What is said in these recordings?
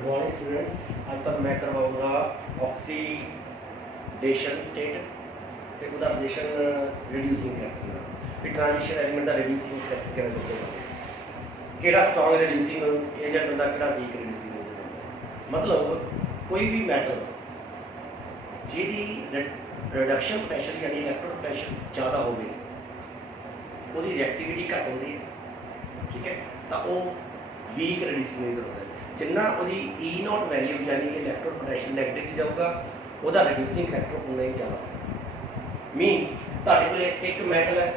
Good morning students. अब तक मैं करवाऊँगा ऑक्सीडेशन स्टेट ਤੇ ਉਹਦਾ ਰਿਲੇਸ਼ਨ ਰਿਡਿਊਸਿੰਗ ਕਰੈਕਟਰ ਨਾਲ ਫਿਰ ਟ੍ਰਾਂਜੀਸ਼ਨ ਐਲੀਮੈਂਟ ਦਾ ਰਿਡਿਊਸਿੰਗ ਕਰੈਕਟਰ ਕਿਵੇਂ ਦਿੱਤਾ ਕਿਹੜਾ ਸਟਰੋਂਗ ਰਿਡਿਊਸਿੰਗ ਏਜੰਟ ਹੁੰਦਾ ਕਿਹੜਾ ਵੀਕ ਰਿਡਿਊਸਿੰਗ ਏਜੰਟ ਹੁੰਦਾ। ਮਤਲਬ ਕੋਈ ਵੀ ਮੈਟਲ ਜਿਹਦੀ ਰਿਡਕਸ਼ਨ ਪ੍ਰੈਸ਼ਰ यानी इलेक्ट्रॉन ਪ੍ਰੈਸ਼ਰ ज़्यादा ਹੋਵੇ ਉਹਦੀ ਰਿਐਕਟਿਵਿਟੀ ਘੱਟ ਹੁੰਦੀ ਹੈ, ठीक है, ਤਾਂ ਉਹ ਵੀਕ ਰਿਡਿਊਸਿੰਗ ਏਜੰਟ ਹੁੰਦਾ है। जिन्ना ਉਹਦੀ E0 वैल्यू यानी कि इलेक्ट्रॉन पोटेंशियल नेगेटिव जाऊगा ਉਹਦਾ रिड्यूसिंग फैक्टर उन्ना ही ज़्यादा मीनस ਤੁਹਾਡੇ ਕੋਲ एक मैटल है,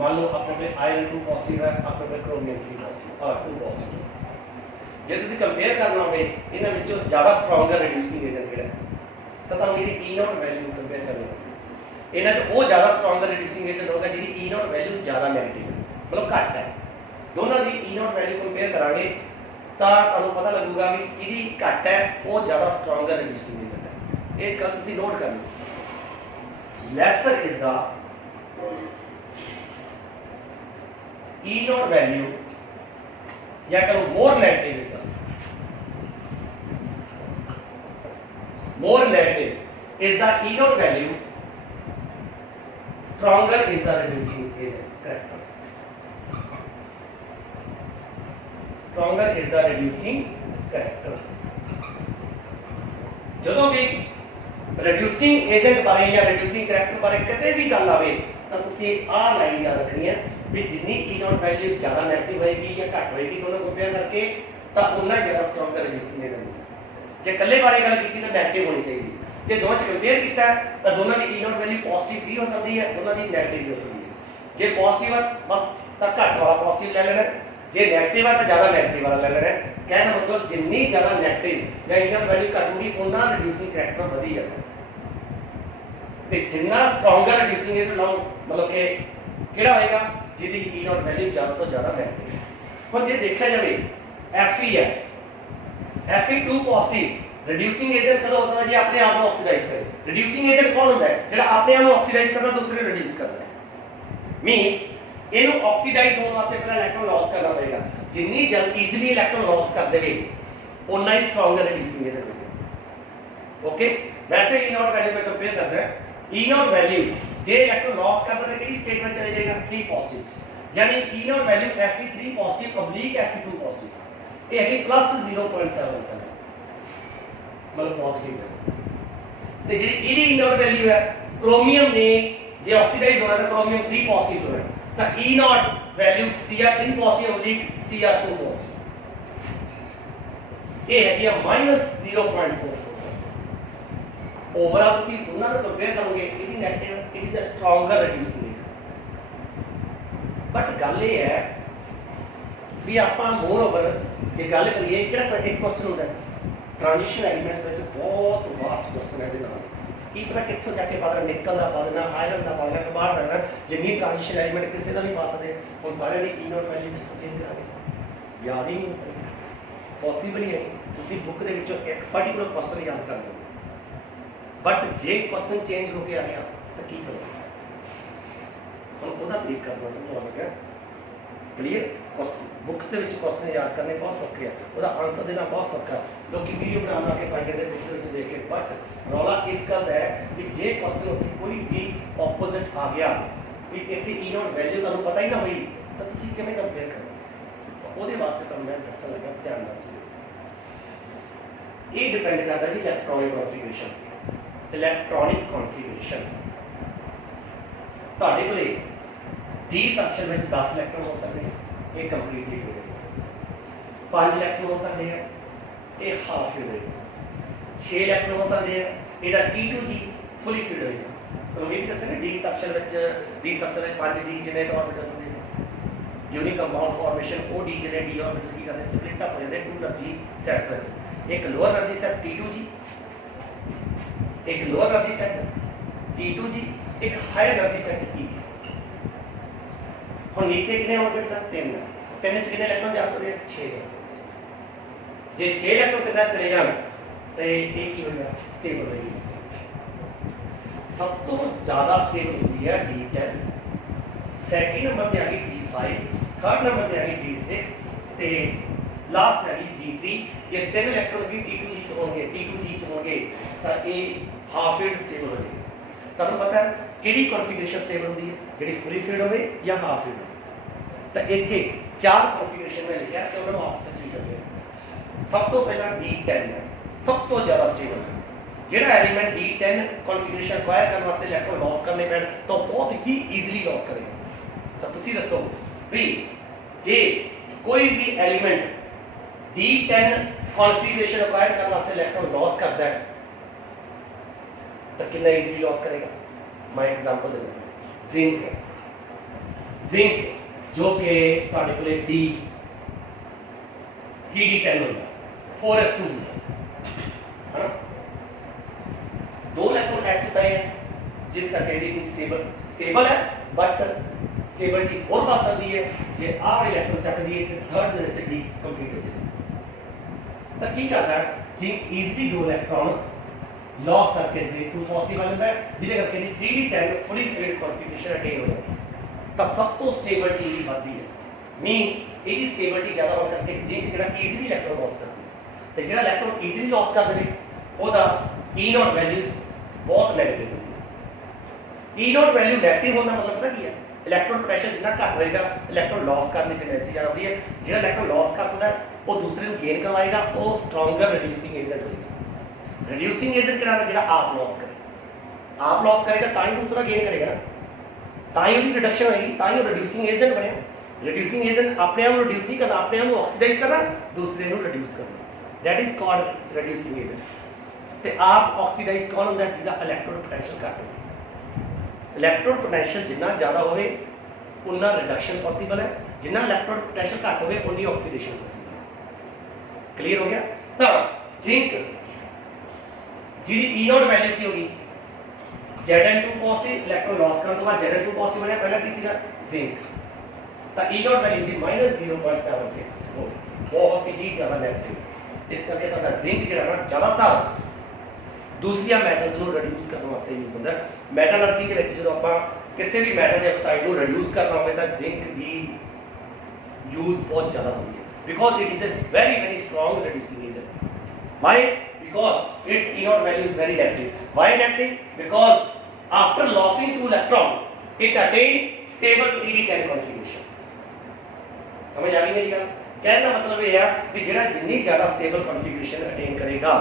मान लो अपने पे आयरन 2 पॉजिटिव है, अपने पे क्रोमियम 3 पॉजिटिव और 2 पॉजिटिव। जे तुसीं कंपेयर करना होवे इन्हां विचों ज़्यादा स्ट्रोंगर रिड्यूसिंग एजेंट किहड़ा है तां मेरी E0 वैल्यू कंपेयर करनी होगी। इन्हां च वो ज़्यादा स्ट्रोंगर रिड्यूसिंग एजेंट होगा जिहदी E0 वैल्यू ज़्यादा नेगेटिव मतलब घट है। दोनों की E0 वैल्यू कंपेयर करांगे तां तुहानूं पता लगूगा भी जिहदी घट है वो ज़्यादा स्ट्रोंगर रिड्यूसिंग एजेंट है। ये गल तुसीं नोट कर लो। lesser is the E0 value या करो more negative is the E0 value stronger is the reducing agent character stronger is the reducing character। ਜਦੋਂ भी रिड्यूसिंग एजेंट बारे या रिड्यूसिंग करैक्टर बारे किते भी गल आवे तां तुसीं आ लाइन याद रखनी है भी जिन्नी E0 वैल्यू ज़्यादा नेगेटिव होएगी या घट होएगी दोनों कंपेयर करके तां उन्ना ज़्यादा स्ट्रोंगर रिड्यूसिंग एजेंट। जे कल्ले बारे गल कीती तां नेगेटिव होनी चाहिए। जे दोनों च कंपेयर कीता तां दोनों दी E0 वैल्यू पॉजिटिव भी हो सकती है, दोनों दी नेगेटिव भी हो सकती है। जे पॉजिटिव है बस तां घट वाला पॉजिटिव ले लेना, जे नेगेटिव है तां ज़्यादा नेगेटिव वाला ले लेना। कहने का मतलब जिन्नी ज़्यादा नेगेटिव या E0 वैल्यू घट होगी उन्ना रिड्यूसिंग करैक्टर वधी जाता है। ਤੇ ਜਿੰਨਾ ਸਟਰੋਂਗਰ ਰਿਡਿਊਸਿੰਗ एजेंट ਲਾਓ मतलब कि ਕਿਹੜਾ ਹੋਏਗਾ ਜਿਹਦੀ E0 ਵੈਲਿਊ ਜ਼ਿਆਦਾ ਤੋਂ ਜ਼ਿਆਦਾ ਨੈਗੇਟਿਵ ਹੈ। ਹੁਣ ਜੇ ਦੇਖਿਆ ਜਾਵੇ Fe ਹੈ, Fe2 ਪੋਜ਼ਿਟਿਵ ਰਿਡਿਊਸਿੰਗ ਏਜੰਟ ਕਦੋਂ ਹੋ ਸਕਦਾ ਜੇ ਆਪਣੇ ਆਪ ਨੂੰ ਆਕਸੀਡਾਈਜ਼ ਕਰੇ। ਰਿਡਿਊਸਿੰਗ ਏਜੰਟ ਕੌਣ ਹੁੰਦਾ ਹੈ ਜਿਹੜਾ ਆਪਣੇ ਆਪ ਨੂੰ ਆਕਸੀਡਾਈਜ਼ ਕਰਦਾ ਦੂਸਰੇ ਨੂੰ ਰਿਡਿਊਸ ਕਰਦਾ ਹੈ। ਮੀਨਸ ਇਹਨੂੰ ਆਕਸੀਡਾਈਜ਼ ਹੋਣ ਵਾਸਤੇ ਪਹਿਲਾਂ ਇਲੈਕਟ੍ਰੋਨ ਲਾਸ ਕਰਨਾ ਪਏਗਾ। ਜਿੰਨੀ ਜਲਦੀ ਈਜ਼ੀਲੀ ਇਲੈਕਟ੍ਰੋਨ ਲਾਸ ਕਰ ਦੇਵੇ ਉਨਾ ਹੀ ਸਟਰੋਂਗਰ ਰਿਡਿਊਸਿੰਗ ਏਜੰਟ ਹੋਵੇਗਾ। ओके, वैसे E0 वैल्यू में कंपेयर करते हैं E0 वैल्यू जे इलेक्ट्रॉन लॉस करता है किस स्टेट में चले जाएगा 3 पॉजिटिव यानी E0 value Fe3 positive oblique Fe2 positive ये है प्लस 0.77 मतलब पॉजिटिव है। तो जी ਇਹਦੀ E0 वैल्यू है क्रोमियम ने जे ऑक्सीडाइज होना था क्रोमियम 3 पॉजिटिव होना तो E0 value Cr3 positive oblique Cr2 positive ये है -0.4। ओवरऑल ਤੁਸੀਂ ਦੋਨਾਂ ਨੂੰ ਕੰਪੇਅਰ ਕਰੋਗੇ ਇਹਦੀ negative it is a stronger reducing but ਗੱਲ ਇਹ ਹੈ ਵੀ ਆਪਾਂ ਮੋਰ ਓਵਰ ਜੇ ਗੱਲ ਕਰੀਏ ਕਿਹੜਾ ਇੱਕ ਕੁਐਸਚਨ ਹੁੰਦਾ ਟ੍ਰਾਂਜੀਸ਼ਨ ਐਲੀਮੈਂਟਸ ਵਿੱਚ ਬਹੁਤ ਵਾਸਟ ਕੁਐਸਚਨ ਹੈ ਇਹਦੇ ਨਾਲ ਕੀ ਪਤਾ ਕਿੱਥੋਂ ਜਾ ਕੇ ਪਾ ਦੇਣਾ ਨਿਕਲ ਦਾ ਪਾ ਦੇਣਾ ਆਇਰਨ ਦਾ ਪਾ ਦੇਣਾ ਕਿ ਬਾਹਰ ਰਹਿਣਾ ਜਿੰਨੀ ਟ੍ਰਾਂਜੀਸ਼ਨ ਐਲੀਮੈਂਟ ਕਿਸੇ ਦਾ ਵੀ ਪਾ ਸਕਦੇ ਹੁਣ ਸਾਰਿਆਂ ਦੀ E0 ਵੈਲਿਊ ਕਿੱਥੋਂ ਚੇਂਜ ਕਰਾਂਗੇ ਯਾਦ ਹੀ ਨਹੀਂ ਸਕਦਾ ਪੋਸੀਬਲ ਹੀ ਹੈ। ਤੁਸੀਂ ਬੁੱਕ ਦੇ ਵਿੱਚੋਂ ਇੱਕ ਪਾਰਟਿਕੂਲਰ ਕੁਐਸਚਨ ਯਾਦ ਕਰ ਲਓ बट जे क्वेश्चन चेंज होके आ गया तो की करो हम ਉਹਦਾ ਤਰੀਕ ਕਰਨਾ ਸਮਝਾਉਣ ਲੱਗਾ ਕਲੀਅਰ। बुक्स ਦੇ ਵਿੱਚ क्वेश्चन याद करने बहुत सौखे है ਉਹਦਾ आंसर देना बहुत सौखा लोग वीडियो बना के पाई ਜਾਂਦੇ बुक ਦੇ ਵਿੱਚ देख के बट ਰੌਲਾ ਇਸ ਗੱਲ ਦਾ ਹੈ ਕਿ ਜੇ क्वेश्चन ਉੱਥੇ ਕੋਈ ਵੀ ਆਪੋਜ਼ਿਟ ਆ ਗਿਆ ਵੀ ਇੱਥੇ E0 ਵੈਲਿਊ ਤੁਹਾਨੂੰ ਪਤਾ ਹੀ ਨਾ ਹੋਈ ਤਾਂ ਤੁਸੀਂ ਕਿਵੇਂ ਕੰਪੇਅਰ ਕਰੋਗੇ ਉਹਦੇ ਵਾਸਤੇ ਤੁਹਾਨੂੰ ਮੈਂ ਦੱਸਣ ਲੱਗਾ ਧਿਆਨ ਨਾਲ ਸੁਣੋ। ਇਹ ਡਿਪੈਂਡ ਕਰਦਾ ਜੀ ਇਲੈਕਟ੍ਰੋਨਿਕ ਕਨਫੀਗਰੇਸ਼ਨ इलैक्ट्रॉनिक कॉन्फ़िगरेशन ਤੁਹਾਡੇ ਕੋਲੇ D ਸੈਕਸ਼ਨ ਵਿੱਚ 10 ਇਲੈਕਟ੍ਰੋਨ ਹੋ ਸਕਦੇ ਹਨ ਇਹ ਕੰਪਲੀਟਲੀ ਹੋ ਜਾਏਗਾ। 5 ਇਲੈਕਟ੍ਰੋਨ ਹੋ ਸਕਦੇ ਹਨ ਇਹ ਹਾਫ ਹੋ ਜਾਏਗਾ। 6 ਇਲੈਕਟ੍ਰੋਨ ਹੋ ਸਕਦੇ ਹਨ ਇਹਦਾ T2G ਫੁੱਲੀ ਫਿਲ ਹੋਏਗਾ। ਤਾਂ ਇਹ ਵੀ ਦੱਸਣਾ D ਸੈਕਸ਼ਨ ਵਿੱਚ D ਸੈਕਸ਼ਨ ਵਿੱਚ 5 D ਜਨਰੇਟ ऑर्बिटल्स ਹੁੰਦੇ ਨੇ ਯੂਨਿਕ ਕੰਪਾਊਂਡ ਫਾਰਮੇਸ਼ਨ ਉਹ D ਜਿਹੜੇ D ऑर्बिटल ਕੀ ਕਰਦੇ ਸਪਲਿਟ ਅਪ ਹੋ ਜਾਂਦੇ 2 એનર્ਜੀ ਸੈਟਸ ਵਿੱਚ ਇੱਕ ਲੋਅਰ એનર્ਜੀ ਸੈਟ T2G एक लोअर एनर्जी सेट T2G एक हाई एनर्जी सेट EG। और नीचे कितने ऑर्बिटल 3 3 च कितने इलेक्ट्रॉन जा सकते हैं 6 जा सकते जे 6 इलेक्ट्रॉन कितना चले जाए तो ये की होगा स्टेबल रहेगी। सब तो ज्यादा स्टेबल होती है D10 सेकंड नंबर पे आ गई D5 थर्ड नंबर पे आ गई D6 ते लास्ट है D3 ਜੇ ਤਿੰਨ ਇਲੈਕਟ੍ਰੋਨ ਵੀ T2G ਚ ਹੋਣਗੇ T2G ਚ ਹੋਣਗੇ ਤਾਂ ਇਹ ਹਾਫ ਫੀਲਡ ਸਟੇਬਲ ਹੋ ਜਾਏਗੀ। ਤੁਹਾਨੂੰ ਪਤਾ ਹੈ ਕਿਹੜੀ ਕਨਫੀਗਰੇਸ਼ਨ ਸਟੇਬਲ ਹੁੰਦੀ ਹੈ, ਜਿਹੜੀ ਫੁੱਲੀ ਫੀਲਡ ਹੋਵੇ ਜਾਂ ਹਾਫ ਫੀਲਡ ਹੋਵੇ। ਤਾਂ ਇੱਥੇ ਚਾਰ ਕਨਫੀਗਰੇਸ਼ਨ ਮੈਂ ਲਿਖਿਆ ਤੇ ਉਹਨਾਂ ਨੂੰ ਆਪਸ ਵਿੱਚ ਵੀ ਕਰਦੇ। ਸਭ ਤੋਂ ਪਹਿਲਾਂ D10 ਹੈ, ਸਭ ਤੋਂ ਜ਼ਿਆਦਾ ਸਟੇਬਲ ਹੈ। ਜਿਹੜਾ ਐਲੀਮੈਂਟ D10 ਕਨਫੀਗਰੇਸ਼ਨ ਅਕਵਾਇਰ ਕਰਨ ਵਾਸਤੇ ਇਲੈਕਟ੍ਰੋਨ ਲਾਸ ਕਰਨੇ ਪੈਣ ਤਾਂ ਬਹੁਤ ਹੀ ਈਜ਼ੀਲੀ ਲਾਸ ਕਰੇਗਾ। ਤਾਂ ਤੁਸੀਂ ਦੱਸੋ ਵੀ ਜੇ ਕੋਈ ਵੀ ਐਲੀਮੈਂਟ D10 ਕਨਫੀਗਰੇਸ਼ਨ ਅਕਵਾਇਰ ਕਰਨ ਵਾਸਤੇ ਇਲੈਕਟ੍ਰੋਨ ਲਾਸ ਕਰਦਾ ਹੈ ਤਾਂ ਕਿੰਨਾ ਈਜ਼ੀਲੀ ਲਾਸ ਕਰੇਗਾ। ਮੈਂ ਐਗਜ਼ਾਮਪਲ ਦੇ ਦਿੰਦਾ, ਜ਼ਿੰਕ ਹੈ। ਜ਼ਿੰਕ ਜੋ ਕਿ ਤੁਹਾਡੇ ਕੋਲੇ D 3D10 ਹੁੰਦਾ 4s2 ਹੁੰਦਾ ਹੈ। दो इलेक्ट्रॉन एस पे है जिस करके ये स्टेबल है बट स्टेबिलिटी और पास आती है जे आ इलेक्ट्रॉन चक दिए तो थर्ड दे विच डी कंप्लीट हो जाए तो की करता है जिंक इजीली दो इलेक्ट्रॉन लॉस करके Z2 पॉजिटिव आ जाता है जिसे करके 3D10 fully filled configuration attain हो जाती है। तो सब तो स्टेबिलिटी ही बढ़ती है मींस ਇਹਦੀ स्टेबिलिटी ਜ਼ਿਆਦਾ ਹੋਣ ਕਰਕੇ जिंक ਜਿਹੜਾ ਈਜ਼ੀਲੀ ਇਲੈਕਟ੍ਰॉन लॉस करती है ਤੇ ਜਿਹੜਾ ਇਲੈਕਟ੍ਰॉन ਈਜ਼ੀਲੀ लॉस कर देवे ਉਹਦਾ E0 वैल्यू बहुत नेगेटिव होती है। E0 वैल्यू नेगेटिव होना मतलब पता की है इलेक्ट्रॉन पोटेंशियल जितना घट होएगा इलेक्ट्रॉन लॉस करने की टेंडेंसी ज्यादा होती है। जो इलेक्ट्रॉन लॉस कर सकता है वो दूसरे को गेन करवाएगा वो स्ट्रॉन्गर रिड्यूसिंग एजेंट होएगा। रिड्यूसिंग एजेंट किहड़ा होंदा जिहड़ा आप लॉस करे आप लॉस करेगा तां ही दूसरा गेन करेगा ना तां ही उसकी रिडक्शन होएगी तां ही वो रिड्यूसिंग एजेंट बने। रिड्यूसिंग एजेंट अपने आप रिड्यूस नहीं करना अपने आप ऑक्सीडाइज करना दूसरे को रिड्यूस करना that is called reducing agent. ਤੇ ਆਪ ਆਕਸੀਡਾਈਜ਼ ਕੌਣ ਹੁੰਦਾ ਜਿਹਦਾ ਇਲੈਕਟ੍ਰੋਨ ਪੋਟੈਂਸ਼ੀਅਲ ਘੱਟ ਹੋਵੇ। ਇਲੈਕਟ੍ਰੋਨ ਪੋਟੈਂਸ਼ੀਅਲ ਜਿੰਨਾ ਜ਼ਿਆਦਾ ਹੋਵੇ ਉਨਾ ਰਿਡਕਸ਼ਨ ਪੋਸੀਬਲ ਹੈ ਜਿੰਨਾ ਇਲੈਕਟ੍ਰੋਨ ਪੋਟੈਂਸ਼ੀਅਲ ਘੱਟ ਹੋਵੇ ਉਨੀ ਆਕਸੀਡੇਸ਼ਨ ਪੋਸੀਬਲ ਹੈ। ਕਲੀਅਰ ਹੋ ਗਿਆ। ਤਾਂ ਜ਼ਿੰਕ ਜਿਹਦੀ E0 ਵੈਲਿਊ ਕੀ ਹੋਗੀ Zn2 ਪੋਜ਼ਿਟਿਵ ਇਲੈਕਟ੍ਰੋਨ ਲਾਸ ਕਰਨ ਤੋਂ ਬਾਅਦ Zn2 ਪੋਜ਼ਿਟਿਵ ਬਣਿਆ ਪਹਿਲਾਂ ਕੀ ਸੀਗਾ ਜ਼ਿੰਕ ਤਾਂ E0 ਵੈਲਿਊ ਦੀ -0.76 ਹੋ ਗਈ ਬਹੁਤ ਹੀ ਜ਼ਿਆਦਾ ਨੈਗੇਟਿਵ। ਇਸ ਕਰਕੇ ਤੁਹਾਡਾ ਜ਼ਿੰਕ ਜਿਹੜਾ ਨਾ ਜ਼ਿਆਦਾਤਰ दूसरिया मैटल्स ਨੂੰ ਰਿਡਿਊਸ ਕਰਨ ਵਾਸਤੇ ਯੂਜ਼ ਹੁੰਦਾ ਹੈ। ਮੈਟਲਰਜੀ ਦੇ ਵਿੱਚ ਜਦੋਂ ਆਪਾਂ ਕਿਸੇ ਵੀ ਮੈਟਲ ਦੇ ਆਕਸਾਈਡ ਨੂੰ ਰਿਡਿਊਸ ਕਰਨਾ ਹੋਵੇ ਤਾਂ ਜ਼ਿੰਕ ਦੀ ਯੂਜ਼ ਬਹੁਤ ਜ਼ਿਆਦਾ ਹੁੰਦੀ ਹੈ because it is a very strong reducing agent. Why because its E0 value is very negative. Why negative because after losing 2 electron it attain stable 3D10 configuration. ਸਮਝ ਆ ਗਈ ਮੇਰੀ ਗੱਲ। ਕਹਿਣ ਦਾ ਮਤਲਬ ਇਹ ਹੈ ਕਿ ਜਿਹੜਾ ਜਿੰਨੀ ਜ਼ਿਆਦਾ ਸਟੇਬਲ ਕਨਫੀਗਰੇਸ਼ਨ ਅਟੇਨ ਕਰੇਗਾ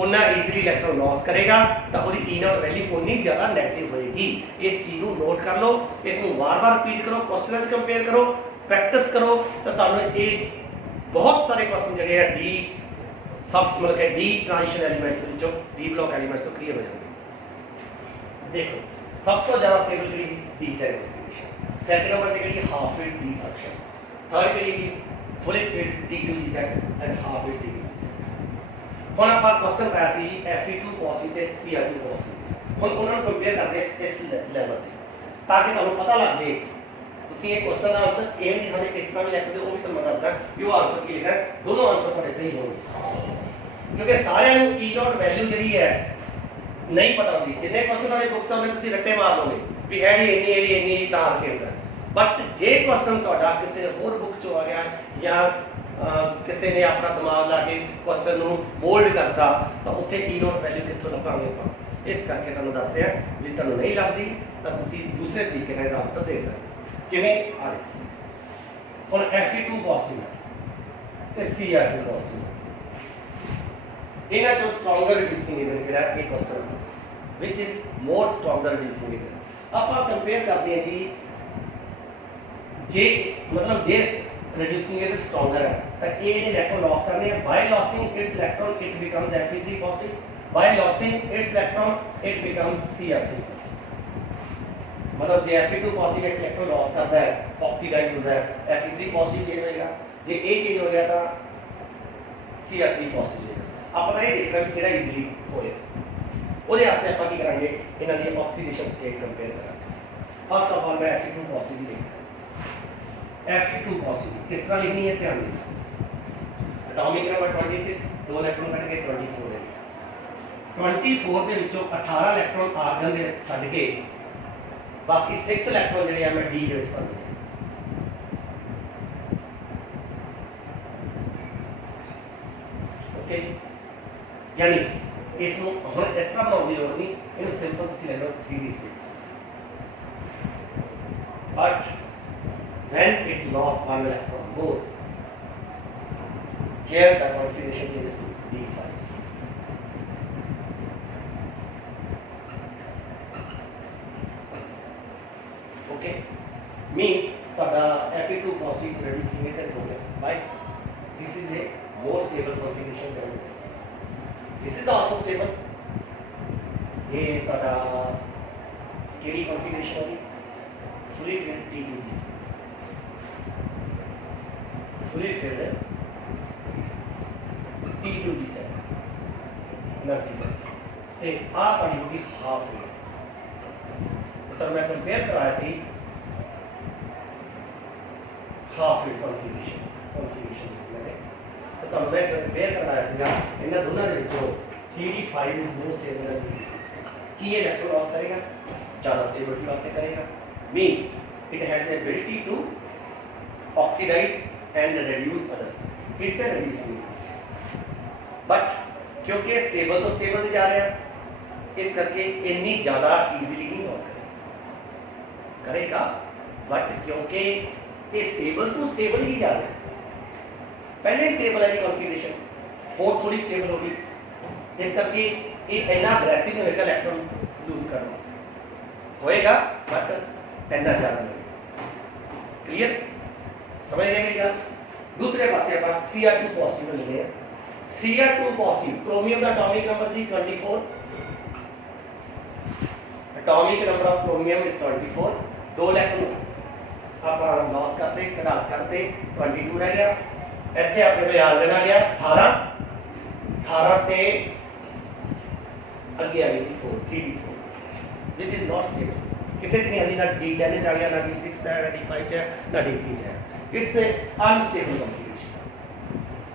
उन्ना ईजिली इलेक्ट्रॉन लॉस करेगा तो उसकी E0 वैल्यू उन्नी ज़्यादा नेगेटिव होएगी। इस चीज़ को नोट कर लो इसको बार-बार रिपीट करो क्वेश्चन कंपेयर करो प्रैक्टिस करो तो तुहानू ये बहुत सारे क्वेश्चन जिहड़े डी सब मतलब कि डी ट्रांजिशन एलीमेंट्स विचों डी ब्लॉक एलीमेंट्स तो क्लियर हो जाएंगे। देखो सब तो ज़्यादा स्टेबल जी D10 कन्फिगरेशन सेकंड नंबर पे जी half filled D section third पे जी full filled D2G set and half filled D। ਹੁਣ ਆਪਾਂ ਕੁਐਸਚਨ ਪਾਇਆ ਸੀ Fe2 ਪੋਜ਼ਿਟਿਵ ਤੇ Cr2 ਪੋਜ਼ਿਟਿਵ ਹੁਣ ਉਹਨਾਂ ਨੂੰ ਕੰਪੇਅਰ ਕਰਦੇ ਇਸ ਲੈਵਲ ਤੇ ਤਾਂ ਕਿ ਤੁਹਾਨੂੰ ਪਤਾ ਲੱਗ ਜੇ ਤੁਸੀਂ ਇਹ ਕੁਐਸਚਨ ਦਾ ਆਨਸਰ ਇਹ ਨਹੀਂ ਸਾਡੇ ਇਸ ਤਰ੍ਹਾਂ ਵੀ ਲਿਖ ਸਕਦੇ ਉਹ ਵੀ ਤੁਹਾਨੂੰ ਮੈਂ ਦੱਸਦਾ ਕਿ ਉਹ ਆਨਸਰ ਕੀ ਲਿਖਣਾ ਦੋਨੋਂ ਆਨਸਰ ਤੁਹਾਡੇ ਸਹੀ ਹੋਣਗੇ ਕਿਉਂਕਿ ਸਾਰਿਆਂ ਨੂੰ E0 ਵੈਲਿਊ ਜਿਹੜੀ ਹੈ ਨਹੀਂ ਪਤਾ ਹੁੰਦੀ। ਜਿੰਨੇ ਕੁਐਸਚਨ ਤੁਹਾਡੇ ਬੁੱਕਸ ਆਉਂਦੇ ਤੁਸੀਂ ਰੱਟੇ ਮਾਰ ਲਓਗੇ ਵੀ ਇਹਦੀ ਇੰਨੀ ਤਾਂ ਆ ਕੇ ਹੁੰਦਾ ਬਟ ਜੇ ਕੁਐਸਚਨ ਤੁਹਾਡਾ ਕਿਸੇ ਹੋਰ ਬੁੱਕ ਚੋਂ ਆ ਗਿਆ ਜਾਂ किसी ने अपना दिमाग ला के क्वेश्चन ਨੂੰ ਮੋਲਡ ਕਰਤਾ ਤਾਂ ਉੱਥੇ E0 ਵੈਲਿਊ ਕਿੱਥੋਂ ਲੱਭਾਂਗੇ ਆਪਾਂ। ਇਸ ਕਰਕੇ ਤੁਹਾਨੂੰ ਦੱਸ ਰਿਹਾ ਜੇ ਤੁਹਾਨੂੰ ਨਹੀਂ ਲੱਭਦੀ ਤਾਂ ਤੁਸੀਂ ਦੂਸਰੇ ਤਰੀਕੇ ਨਾਲ ਇਹਦਾ ਆਨਸਰ ਦੇ ਸਕਦੇ ਕਿਵੇਂ ਆ ਹੁਣ Fe2 ਪੋਜ਼ਿਟਿਵ ਤੇ Cr2 ਪੋਜ਼ਿਟਿਵ ਇਹਨਾਂ ਚੋਂ ਸਟਰੋਂਗਰ ਰਿਡਿਊਸਿੰਗ ਏਜੰਟ ਕਿਹੜਾ ਇਹ question which is more stronger reducing agent. ਆਪਾਂ ਕੰਪੇਅਰ ਕਰਦੇ ਹਾਂ ਜੀ ਜੇ ਮਤਲਬ ਜੇ reducing agent stronger है तो ये इलेक्ट्रॉन लॉस करने हैं by losing its electron it becomes Fe3 positive by losing its electron it becomes Cr3 positive। मतलब जे Fe2 पॉजिटिव एक इलेक्ट्रॉन लॉस करता है ऑक्सीडाइज होता है Fe3 पॉजिटिव चेंज होएगा जे ए चेंज हो गया था Cr3 पॉजिटिव आप पता ही देखना कि केड़ा इजीली होए ਉਹਦੇ ਵਾਸਤੇ ਆਪਾਂ ਕੀ ਕਰਾਂਗੇ ਇਹਨਾਂ ਦੀ ਆਕਸੀਡੇਸ਼ਨ ਸਟੇਟ ਕੰਪੇਅਰ ਕਰਾਂਗੇ। फर्स्ट ऑफ ऑल मैं Fe2 पॉजिटिव लिखूंगा Fe2 पॉजिटिव किस तरह लिखनी है ध्यान देना एटॉमिक नंबर 26 दो इलेक्ट्रॉन कट के 24 है 24 ਦੇ ਵਿੱਚੋਂ 18 ਇਲੈਕਟ੍ਰੋਨ ਆਰਗਨ ਦੇ ਵਿੱਚ ਛੱਡ ਕੇ ਬਾਕੀ 6 ਇਲੈਕਟ੍ਰੋਨ ਜਿਹੜੇ ਆ ਮੈਂ ਡੀ ਦੇ ਵਿੱਚ ਪਾ ਦਿੰਦਾ ओके जी, यानी इसमें हम इस तरह बनाने की लोड़ नहीं, इन्हें सिंपल तुम ले लो 3d6, but when it lost one electron more, here the configuration changes to d5. Okay, means that Fe2 positive reducing agent हो गया. Why? This is a more stable configuration than this. This is also stable. ये तारा KD configuration होगी fully filled T2G, fully filled T2G set energy set ते आ पानी होगी half filled. तो मैं compare कराया सी हाफ फील्ड कॉन्फ़िगरेशन मैंने तो तब मैं कंपेयर कराया सीगा इन्हां दोनों दे विचों 3d5 is more stable then 3d6 कि ये इलेक्ट्रॉन लॉस करेगा ज्यादा स्टेबिलिटी वास्ते करेगा, means it has ability to oxidise and reduce others, it's a reducing, but क्योंकि स्टेबल तो स्टेबल जा रहा है इस करके इतनी ज्यादा इजीली नहीं लॉस करेगा, बट क्योंकि ये स्टेबल टू स्टेबल ही जा रहा है, पहले स्टेबल है कॉन्फ़िगरेशन और थोड़ी स्टेबल होगी, इस करके ये इतना अग्रेसिव होएगा इलेक्ट्रॉन लूज करने से होएगा, बट इतना ज्यादा नहीं. क्लियर, समझ गए मेरी बात. दूसरे पासे आप Cr2 पॉजिटिव ले लें. Cr2 पॉजिटिव, क्रोमियम का एटॉमिक नंबर जी 24, atomic number of chromium is 24, दो इलेक्ट्रॉन आप लॉस करते घटात करते 22 रह गया, ਇੱਥੇ ਆਪਣੇ ਕੋਲ ਆਰਗਨ ਆ ਗਿਆ 18 ਤੇ ਅੱਗੇ ਆ ਗਈ 4 3d4 which is not stable, ਕਿਸੇ ਚ ਨਹੀਂ ਆਂਦੀ, ਨਾ d10 ਚ ਆ ਗਿਆ, ਨਾ d6 ਚ ਹੈ, ਨਾ d5 ਚ ਹੈ, ਨਾ d3 ਚ ਹੈ, it's a unstable configuration.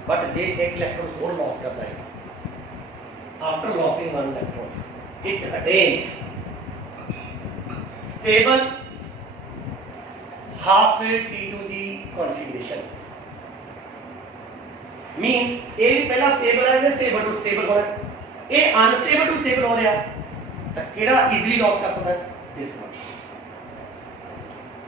But जे एक इलेक्ट्रॉन और लॉस करता है after losing one electron it attain stable half filled T2G configuration, mean ए भी पहला स्टेबल है, स्टेबल टू स्टेबल हो रहा है, ए अनस्टेबल टू स्टेबल हो रहा है, तो केड़ा इजीली लॉस कर सकता है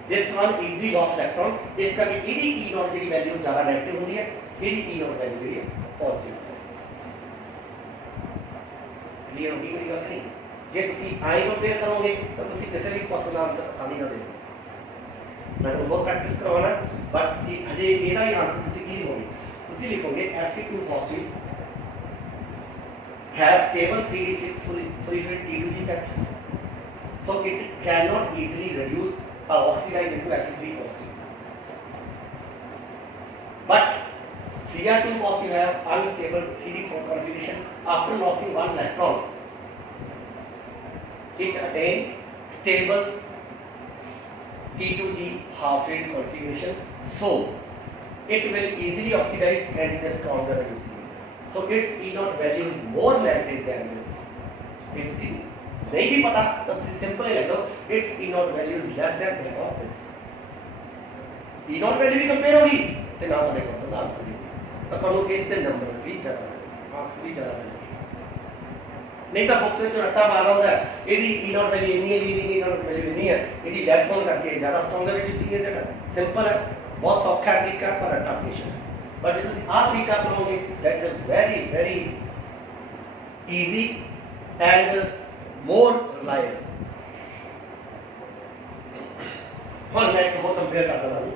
this one easily loss electron, इस करके एदी ई नॉट जेडी वैल्यू ज्यादा नेगेटिव होती है, एदी ई नॉट वैल्यू जेडी पॉजिटिव है. क्लियर होगी मेरी बात नहीं? जे तुसी आई कंपेयर करोगे तो तुसी किसी भी क्वेश्चन का आंसर आसानी ना दे, मैं तो बहुत प्रैक्टिस करवाना, बट तुसी अजे एदा ही आंसर तुसी की लिखोगे, तुसी लिखोगे Fe2 positive have stable 3d6 fully filled T2G set, so it cannot easily reduce or oxidize into Fe3 positive. But Cr2 positive have unstable 3d4 configuration. After losing one electron, it attain stable T2G half-filled configuration. So it will easily oxidize and is a stronger reducing agent. So its E naught value is more negative than this. If you नहीं भी पता तो simple ही लिख दो, its E naught value is less than that of this. E naught value भी compare होगी तो ना तो देखो सदा आंसर भी तो ਤੁਹਾਨੂੰ ਇਸ ਦੇ ਨੰਬਰ ਵੀ ਜ਼ਿਆਦਾ ਮਾਰਕਸ ਵੀ ਜ਼ਿਆਦਾ ਮਿਲਣਗੇ. ਨਹੀਂ ਤਾਂ ਬੁੱਕਸ ਵਿੱਚ ਰੱਟਾ ਮਾਰਨਾ ਹੁੰਦਾ ਇਹਦੀ E naught value ਇੰਨੀ ਹੈ, ਇਹਦੀ E naught value ਇੰਨੀ ਹੈ, ਇਹਦੀ ਲੈਸ ਹੋਣ ਕਰਕੇ ਜ਼ਿਆਦਾ ਸਟਰੋਂਗਰ ਰਿਡਿਊਸਿੰਗ ਹੈ, ਜਿਹੜਾ ਸਿੰਪਲ ਹੈ, ਬਹੁਤ ਸੌਖਾ ਤਰੀਕਾ ਪਰ ਟਫ ਨਹੀਂ. बट जो तुम आ तरीका करोगे that's a very very easy and more reliable. हम मैं एक और कंपेयर करता हूं,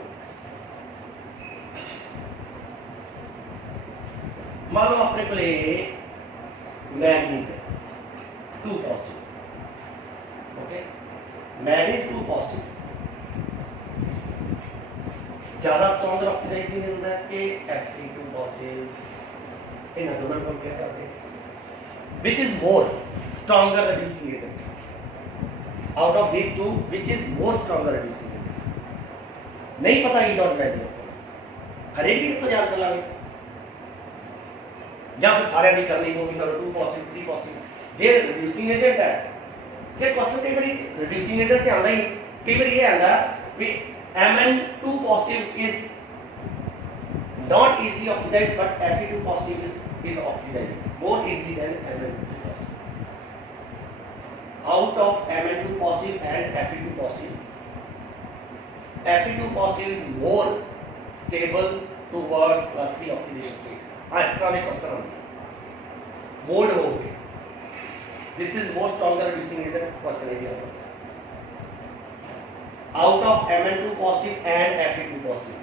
मान लो अपने को मैग्नीज है 2 पॉजिटिव, ओके, मैग्नीज 2 पॉजिटिव ज्यादा स्ट्रॉन्गर ऑक्सीडाइजिंग होता है कि Fe2 पॉजिटिव, इन दोनों को कंपेयर करते हैं which is more stronger reducing agent out of these two, which is more stronger reducing agent. नहीं पता ई डॉट वैल्यू हर एक की तो याद कर लांगे या फिर सारे दी करनी होगी, तो 2 पॉजिटिव 3 पॉजिटिव जे रिड्यूसिंग एजेंट है कि क्वेश्चन कई बार रिड्यूसिंग एजेंट आंदा ही कई बार ये आंदा भी Mn2 positive is not easily oxidized, but Fe2 positive is oxidized more easily than Mn2 positive. Out of Mn2 positive and Fe2 positive, Fe2 positive is more stable towards +3 oxidation state. हाँ, इसका भी question आता है mould हो गए, this is more stronger reducing agent, question ये आ सकता है. Out of Mn2 positive and Fe2 positive,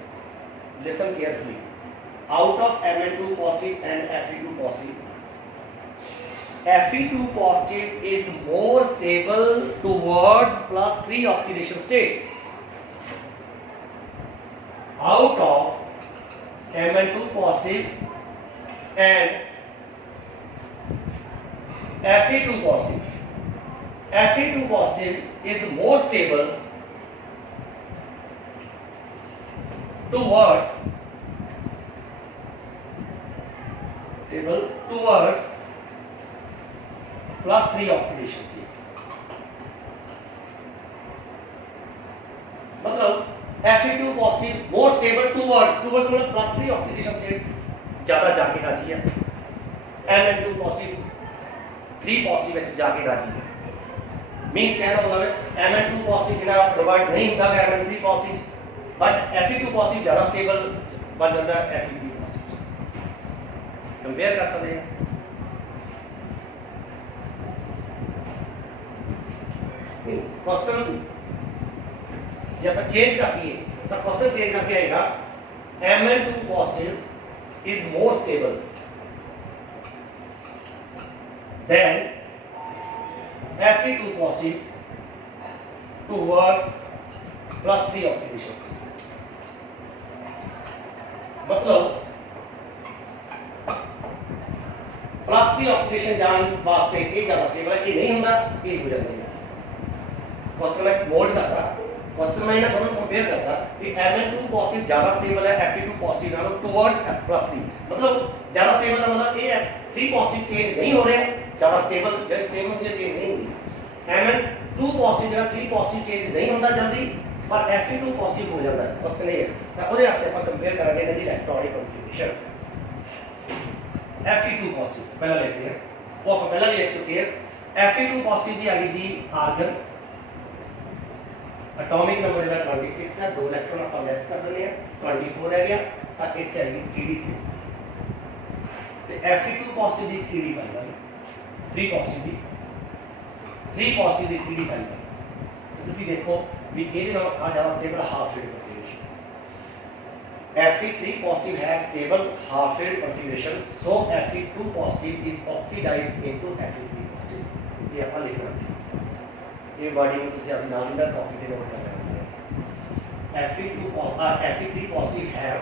listen carefully. Out of Mn2 positive and Fe2 positive, Fe2 positive is more stable towards +3 oxidation state. Out of Mn2 positive and Fe2 positive, Fe2 positive is more stable towards +3 oxidation state. मतलब Fe2 positive more stable towards मतलब +3 oxidation state ज्यादा जाके राजी है, Mn2 positive 3 positive ਵਿੱਚ ਜਾ ਕੇ ਰਾਜੀ ਹੈ. मीन्स कहना मतलब है Mn2 positive ਜਿਹੜਾ कन्वर्ट नहीं ਹੁੰਦਾ है Mn3 positive, but Fe2 positive ज्यादा स्टेबल बन जाता है Fe3 positive. कंपेयर कर सकते हैं. क्वेश्चन जब चेंज करती है तो क्वेश्चन चेंज करके आएगा Mn2 positive is more stable then Fe2 positive towards +3 oxidation state. मतलब +3 oxidation जान वास्ते ये ज्यादा स्टेबल है, ये नहीं होता, ये हो जाता है. क्वेश्चन में मोल्ड करता, क्वेश्चन में ना दोनों कंपेयर करता कि Mn2 पॉजिटिव ज्यादा स्टेबल है Fe2 पॉजिटिव नालों टुवर्ड्स +3. मतलब ज्यादा स्टेबल है, मतलब ये 3 पॉजिटिव चेंज नहीं हो रहे हैं, ज्यादा स्टेबल जो स्टेबल मुझे चेंज नहीं होगी. Mn2 पॉजिटिव जरा 3 पॉजिटिव चेंज नहीं होता जल्दी, पर Fe2 पॉजिटिव हो जाता है. क्वेश्चन ये है तो ਉਹਦੇ ਵਾਸਤੇ ਆਪਾਂ कंपेयर करेंगे इनकी इलेक्ट्रॉनिक कॉन्फ़िगरेशन. Fe2 पॉजिटिव पहला लेते हैं, वो आप पहला भी लिख चुके हैं. Fe2 पॉजिटिव की आ गई जी आर्गन, एटॉमिक नंबर ਇਹਦਾ 26 है, 2 इलेक्ट्रॉन ਆਪਾਂ ਲੈਸ ਕਰ ਦਿੰਦੇ ਆ, 24 है गया ਤਾਂ ਇੱਥੇ ਆ ਗਈ 3d6 ਤੇ Fe2 ਪੋਜ਼ਿਟਿਵ ਦੀ 3d5 ਆ ਗਈ, 3 ਪੋਜ਼ਿਟਿਵ ਦੀ 3 ਪੋਜ਼ਿਟਿਵ ਦੀ 3d5 ਆ ਗਈ. ਤੁਸੀਂ ਦੇਖੋ ਵੀ ਇਹਦੇ ਨਾਲ ਆ ਜ਼ਿਆਦਾ stable half filled configuration. Fe3 positive has stable half field configuration, so Fe2 positive is oxidized into Fe3 positive. ये अपन लिखना है, ये वर्डिंग तुझे अपने नाम में कॉपी पे नोट करना है. Fe3 positive have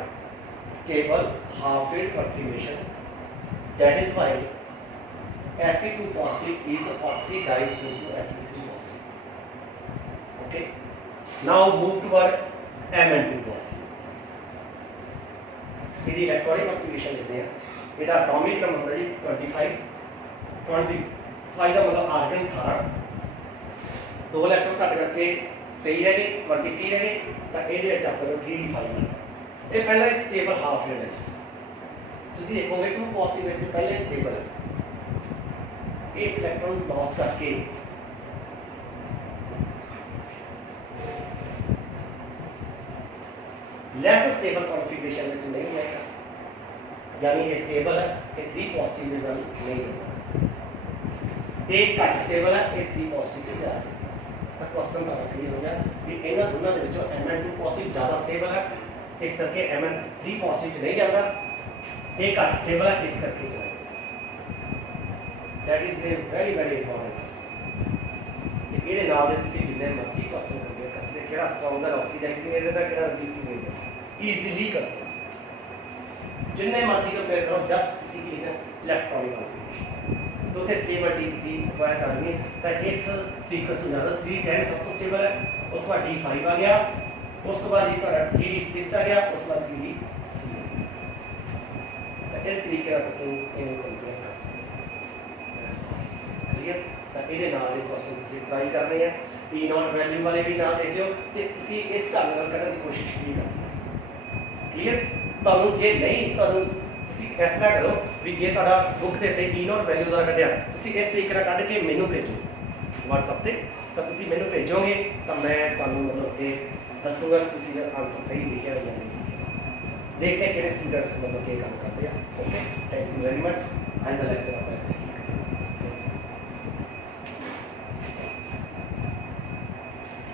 stable half field configuration, that is why Fe2 positive is oxidized into Fe3 positive. Okay, now move toward Mn2 positive. यदि इलेक्ट्रॉनिक कॉन्फ़िगरेशन लेते हैं, ਇਹਦਾ एटॉमिक नंबर है जी 25 का मतलब आर्गन 18, 2 इलेक्ट्रॉन घट करके 23 रह गए, 23 रह गए तो ये आपको 3d5 ये पहला स्टेबल हाफ फील्ड है. तुम देखोगे 2 पॉजिटिव पहले स्टेबल है, एक इलेक्ट्रॉन लॉस करके लेस स्टेबल कॉन्फ़िगरेशन में नहीं जाएगा, यानी ये स्टेबल है, ये 3 पॉजिटिव लेवल नहीं होगा. एक घट स्टेबल है, ये 3 पॉजिटिव जा रहा है. तो क्वेश्चन का क्लियर हो गया कि इन्हां दोनों के विचों Mn2 पॉजिटिव ज़्यादा स्टेबल है, इस करके Mn3 पॉजिटिव नहीं जाता. एक घट स्टेबल है, इस करके जाएगा. That is a very very important question. ये नाल दे तुसीं जिन्ने मर्जी क्वेश्चन करके कसदे किहड़ा स्ट्रॉन्गर ऑक्सीडाइजिंग एजेंट है, किहड़ा रिड्यूसिंग एजेंट है, इजीली कर सकते जिन्ने मर्जी कंपेयर करो. जस्ट किसी की लिखना इलेक्ट्रॉनिक कॉन्फ़िगरेशन तो थे स्टेबिलिटी सी रिक्वायर करनी तो इस सीक्वेंस में ज़्यादा 310 सब तो स्टेबल है, उस बाद D5 आ गया, उस बाद जी थोड़ा 3d6 आ गया, उस बाद 3d3 तो इस तरीके का क्वेश्चन इन्हें कंपेयर कर सकते. क्लियर तो ये नाल दे क्वेश्चन तुसीं ट्राई कर रहे हैं. पी नॉट वैल्यू वाले भी ना देखियो ते तुसीं इस ढंग नाल करने की कोशिश नहीं करनी. क्लियर ਤੁਹਾਨੂੰ ਜੇ ਨਹੀਂ ਤੁਹਾਨੂੰ ਤੁਸੀਂ ਇਸ ਤਰ੍ਹਾਂ ਕਰੋ ਵੀ ਜੇ ਤੁਹਾਡਾ ਬੁੱਕ ਦੇ ਉੱਤੇ E ਨੋਟ ਵੈਲਿਊ ਦਾ ਕੱਢਿਆ ਤੁਸੀਂ ਇਸ ਤਰੀਕੇ ਨਾਲ ਕੱਢ ਕੇ ਮੈਨੂੰ ਭੇਜੋ WhatsApp ਤੇ ਤਾਂ ਤੁਸੀਂ ਮੈਨੂੰ ਭੇਜੋਗੇ ਤਾਂ ਮੈਂ ਤੁਹਾਨੂੰ ਮਤਲਬ ਕਿ ਦੱਸੂਗਾ ਕਿ ਤੁਸੀਂ ਆਨਸਰ ਸਹੀ ਲਿਖਿਆ ਜਾਂ ਨਹੀਂ। देखते हैं कितने स्टूडेंट्स मतलब ये काम करते हैं। Okay, thank you very much. आज का लेक्चर